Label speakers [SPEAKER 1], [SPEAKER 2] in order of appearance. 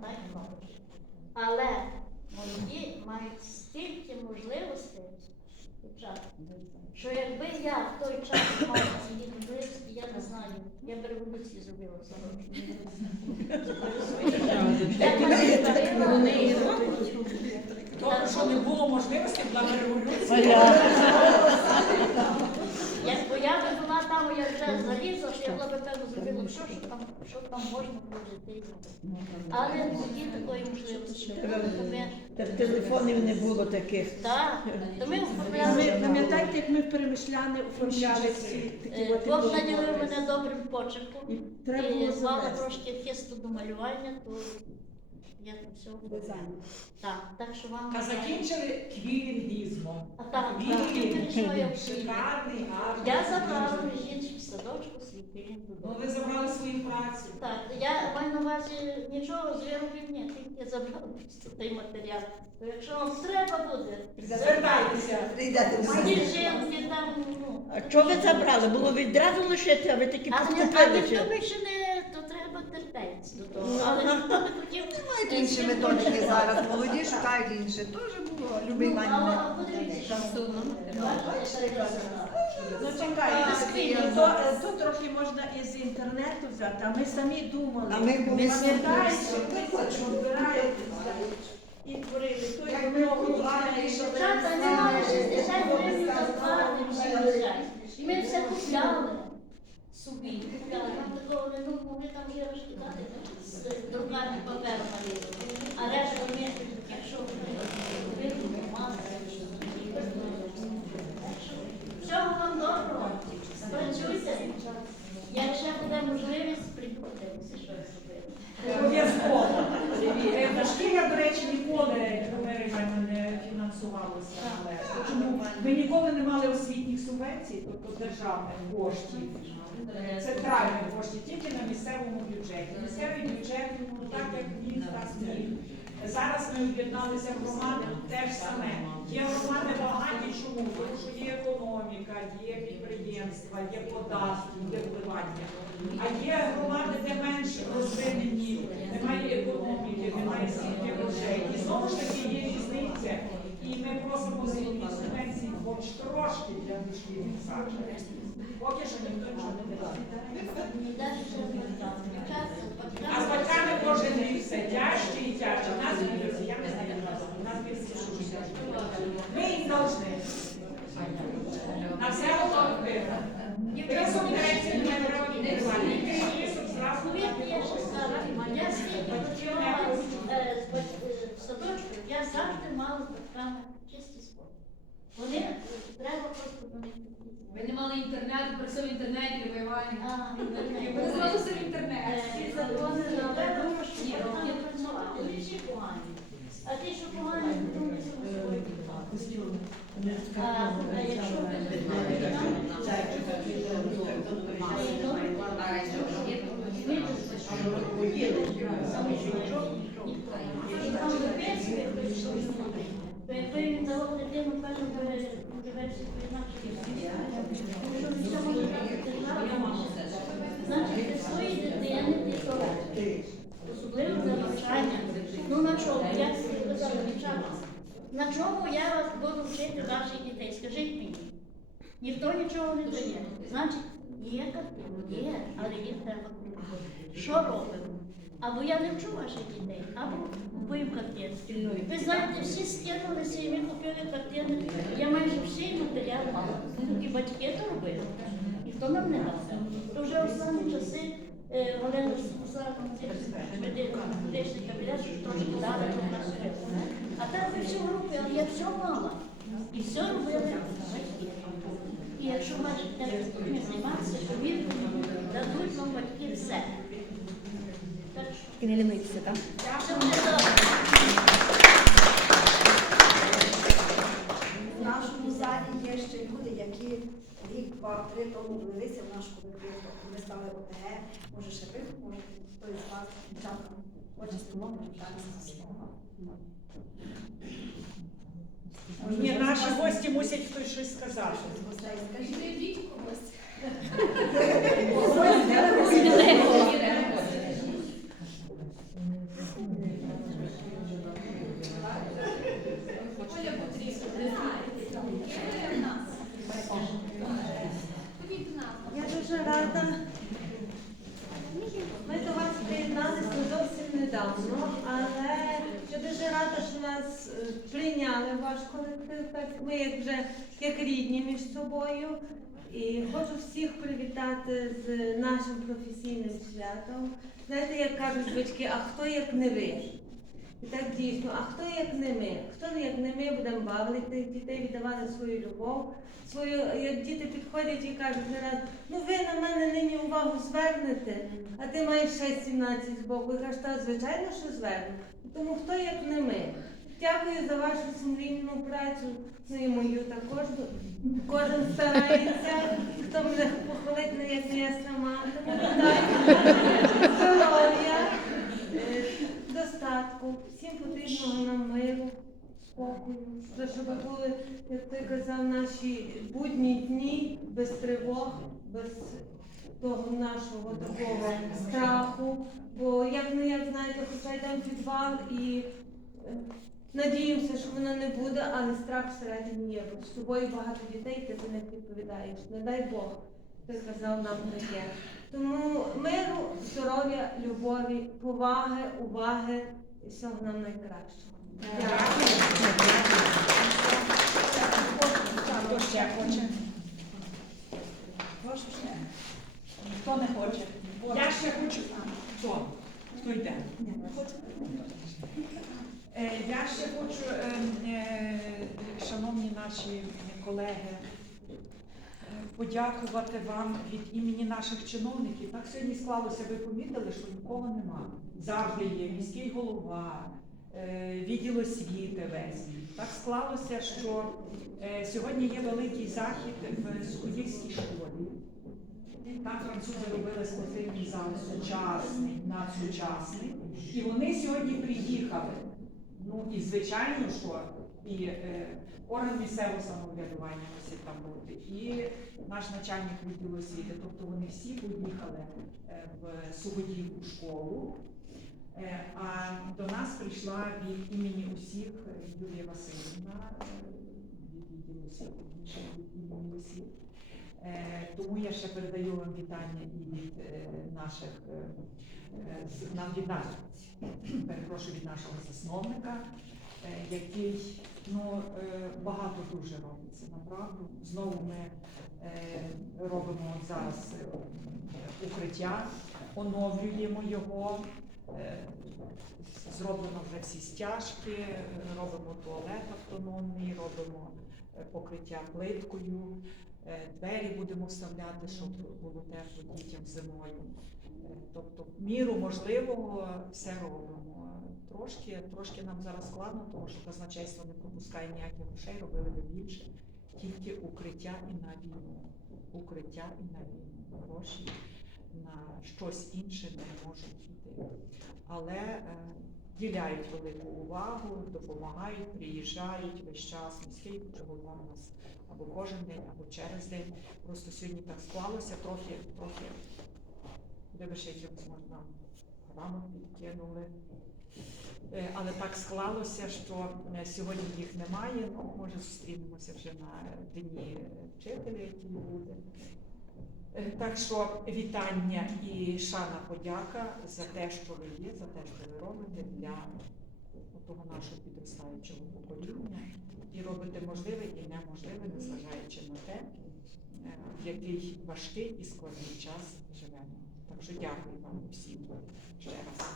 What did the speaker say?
[SPEAKER 1] пам'ятаємо. Але молоді мають стільки можливостей, що якби я в той час мала такі можливості, я не знаю, я б революцію зробила в
[SPEAKER 2] Добре, що не було можливості була на революції.
[SPEAKER 1] Якби я би була там, я вже залізла, то я була би певно зробила що там, що там можна було. Але тоді такої можливості не було. то ми-
[SPEAKER 3] Та телефонів не було таких.
[SPEAKER 1] Так, то ми
[SPEAKER 4] Ви
[SPEAKER 1] оформляли.
[SPEAKER 4] пам'ятаєте, як ми в перемишляни оформляли всі такі
[SPEAKER 1] Е,
[SPEAKER 4] от
[SPEAKER 1] Бог мене добрим почерком.
[SPEAKER 4] І треба було
[SPEAKER 1] мала
[SPEAKER 4] завести.
[SPEAKER 1] трошки хисту до малювання, то я там все. Так, так що вам.
[SPEAKER 2] Та закінчили квілінгізмом.
[SPEAKER 1] А так, так, перейшла я в Київ.
[SPEAKER 2] Шикарний, гарний.
[SPEAKER 1] Я забрала між іншим садочку свій
[SPEAKER 2] Ну,
[SPEAKER 1] додому.
[SPEAKER 2] ви забрали свої праці.
[SPEAKER 1] Так, я маю на увазі нічого з виробів ні, тільки забрала просто той матеріал. То якщо вам треба буде,
[SPEAKER 2] Звертайтеся.
[SPEAKER 3] Прийдете
[SPEAKER 1] мені жінки там, ну.
[SPEAKER 3] А що ви забрали? Було відразу лишити, а ви таки
[SPEAKER 1] А, не- а
[SPEAKER 3] поступили.
[SPEAKER 1] ніхто
[SPEAKER 3] чи?
[SPEAKER 1] би ще не, то треба терпець до того. Але ніхто не хотів.
[SPEAKER 5] Мають інші методики зараз. Молоді шукають інше. Теж було. Любий
[SPEAKER 1] Ну,
[SPEAKER 5] мене.
[SPEAKER 1] а подивіться, що Бачите, що я казала?
[SPEAKER 4] Ну чекайте, то, е, то трохи можна із інтернету взяти, а ми самі думали.
[SPEAKER 5] А ми були
[SPEAKER 4] звертаємося,
[SPEAKER 5] самі.
[SPEAKER 4] ви збираєте і творили той новий
[SPEAKER 1] Дівчата не мали 60 гривень зарплати. І ми все купляли собі. Купляли. Нам такого не ну, могли там вже розкидати з друкарні паперу налізали. А решта ми, якщо вирішили, мали. Всього вам доброго. Працюйте. Як ще буде можливість, прийду подивитися, що ви зробили.
[SPEAKER 2] Обов'язково. Е, Дошкілля, до речі, ніколи Іванівна, не фінансувалося. Чому? Ми ніколи не мали освітніх субвенцій, тобто державних коштів. Е, Центральних коштів, тільки на місцевому бюджеті. Місцевий бюджет, ну так як він так міг. Зараз ми об'єдналися громади, те ж саме. Є громади багаті, чому? Тому що є економіка, є підприємства, є податки, є вливання. А є громади, де менш розвинені, немає економіки, немає стільки грошей. І знову ж таки є різниця. І ми просимо звільнити субвенції хоч трошки для дошкільних саджень. Поки що ніхто нічого не дає. А з батьками кожен рік все тяжче і тяжче. У нас віриться, я не знаю, у нас віриться, що тяжче. Ми їм должны. На все готові. Рисок третій не робити. Рисок зразу
[SPEAKER 1] Повірте, я ще скажу, я скільки працювала е, з бать- е, в садочку, я завжди батьками чисті спорт. Вони е, треба просто до них підійти.
[SPEAKER 6] Ви не мали інтернету, працював в інтернеті, воювали.
[SPEAKER 1] А, в інтернеті.
[SPEAKER 6] Ви зразу все в інтернет.
[SPEAKER 1] Е, Ці закони напевно, що ні, вони працювали. Вони всі погані. А ті, що погані, то вони якщо ви Якби він давав дитину, певно, би дивився по-інакше. Значить, для своєї дитини ти. Особливо для навчання. Ну на чому? Дівчата? На чому я вас буду вчити ваших дітей? Скажіть мені. Ніхто нічого не дає. Значить, є є, але їх треба. Що робимо? Або я не вчу ваших дітей, або купуємо картини. Ви знаєте, всі скинулися і ми купили картини. Я майже всі матеріали мала. І батьки то робили. Ніхто нам не дав. То вже останні часи е, Галина Станіславовна медичний кабінет, що трошки дали то на себе. А так ви всю групу, але я все мала. І все робили. І якщо бачите, не займатися, то вірте, дадуть вам батьки все.
[SPEAKER 6] І не лінитися, так?
[SPEAKER 7] В нашому залі є ще люди, які рік, два, три тому влилися в наш колектив, тобто ми стали ОТГ, може ще ви, може хтось з вас, дівчата, хоче слово, дівчата слово.
[SPEAKER 2] Ні, наші гості мусять хтось щось сказати.
[SPEAKER 7] Скажіть.
[SPEAKER 8] Недавно, але я дуже рада, що нас е, прийняли ваш колектив. Ми як вже як рідні між собою. І хочу всіх привітати з нашим професійним святом. Знаєте, як кажуть батьки, а хто як не ви? Так дійсно, а хто як не ми? Хто як не ми будемо бавити дітей, віддавати свою любов, свою, як діти підходять і кажуть не раз, ну ви на мене нині увагу звернете, а ти маєш ще 17 з боку. І кажеш, та звичайно, що зверну. Тому хто як не ми? Дякую за вашу сумлінну працю, ну і мою також. Кожен старається, хто мене похвалить, не як не я сама. Тому здоров'я, достатку, всім потрібного нам миру, спокою, щоб були, як ти казав, наші будні дні без тривог, без того нашого такого страху. Бо як не як знаєте, хоча йдемо підвал і е, надіємося, що воно не буде, але страх всередині є. Бо з тобою багато дітей, ти за них відповідаєш. Не дай Бог, ти казав нам таке. Тому миру, здоров'я, любові, поваги, уваги і всього нам найкращого.
[SPEAKER 2] Хто ще хоче? Хто не хоче? Я ще хочу. Хто? Хто йде? Е, Я ще хочу, е, е, шановні наші колеги, подякувати вам від імені наших чиновників. Так сьогодні склалося, ви помітили, що нікого нема. Завжди є міський голова, е, відділ освіти весь. Так склалося, що е, сьогодні є великий захід в Суходільській школі. Там французи робили спортивний зал сучасний, надсучасний. І вони сьогодні приїхали. Ну і звичайно, що і е, орган місцевого самоврядування мусить там бути, і наш начальник відділу освіти. Тобто вони всі поїхали е, в суботівку школу. Е, а до нас прийшла від імені усіх Юлія Васильівна е, від відділу освіти, більше від імені усіх. Е, Тому я ще передаю вам вітання і від е, наших е, е, від нас, перепрошую від нашого засновника, е, який ну, е, багато дуже робиться направду. Знову ми е, робимо зараз е, укриття, оновлюємо його. е, Зроблено вже всі стяжки, е, робимо туалет автономний, робимо е, покриття плиткою. Е, Двері будемо вставляти, щоб було тепло дітям зимою. Е, Тобто, міру можливого все робимо. Трошки, трошки нам зараз складно, тому що казначейство не пропускає ніяких грошей, робили би більше. Тільки укриття і на війну. Укриття і на війну. Гроші на щось інше не можуть йти. Але е, діляють велику увагу, допомагають, приїжджають весь час. Міський голова у нас або кожен день, або через день. Просто сьогодні так склалося, трохи, трохи, вибачте, якимось можна грамот підкинули. Е, Але так склалося, що е, сьогодні їх немає. Ну, може, зустрінемося вже на дні вчителя, який буде. Так що вітання і шана подяка за те, що ви є, за те, що ви робите для того нашого підростаючого покоління і робите можливе і неможливе, незважаючи на те, е, в який важкий і складний час живемо. Так що дякую вам всім ще раз.